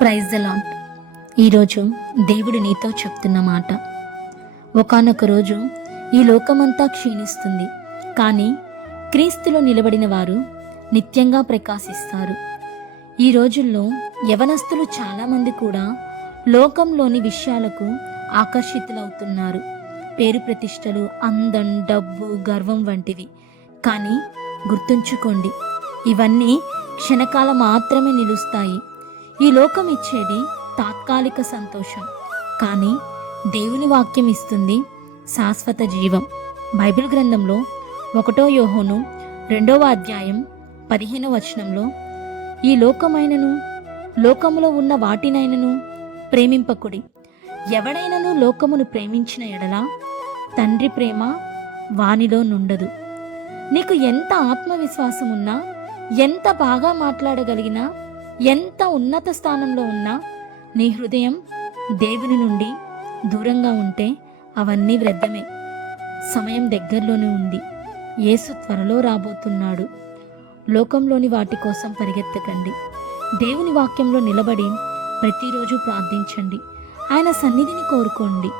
Praise the lord. ఈరోజు దేవుడు నీతో చెప్తున్న మాట, ఒకానొక రోజు ఈ లోకమంతా క్షీణిస్తుంది, కానీ క్రీస్తులో నిలబడిన వారు నిత్యంగా ప్రకాశిస్తారు. ఈ రోజుల్లో యవనస్తులు చాలామంది కూడా లోకంలోని విషయాలకు ఆకర్షితులవుతున్నారు. పేరు ప్రతిష్టలు, అందం, డబ్బు, గర్వం వంటివి. కానీ గుర్తుంచుకోండి, ఇవన్నీ క్షణకాలం మాత్రమే నిలుస్తాయి. ఈ లోకం ఇచ్చేది తాత్కాలిక సంతోషం, కానీ దేవుని వాక్యం ఇస్తుంది శాశ్వత జీవం. బైబిల్ గ్రంథంలో 1 యోహాను 2వ అధ్యాయం 15వ వచనంలో, ఈ లోకమైనను లోకములో ఉన్న వాటినైనను ప్రేమింపకుడి. ఎవడైనను లోకమును ప్రేమించిన ఎడల తండ్రి ప్రేమ వానిలో నుండదు. నీకు ఎంత ఆత్మవిశ్వాసం ఉన్నా, ఎంత బాగా మాట్లాడగలిగినా, ఎంత ఉన్నత స్థానంలో ఉన్నా, నీ హృదయం దేవుని నుండి దూరంగా ఉంటే అవన్నీ వ్యర్థమే. సమయం దగ్గరలోనే ఉంది. యేసు త్వరలో రాబోతున్నాడు. లోకంలోని వాటి కోసం పరిగెత్తకండి. దేవుని వాక్యంలో నిలబడి ప్రతిరోజు ప్రార్థించండి. ఆయన సన్నిధిని కోరుకోండి.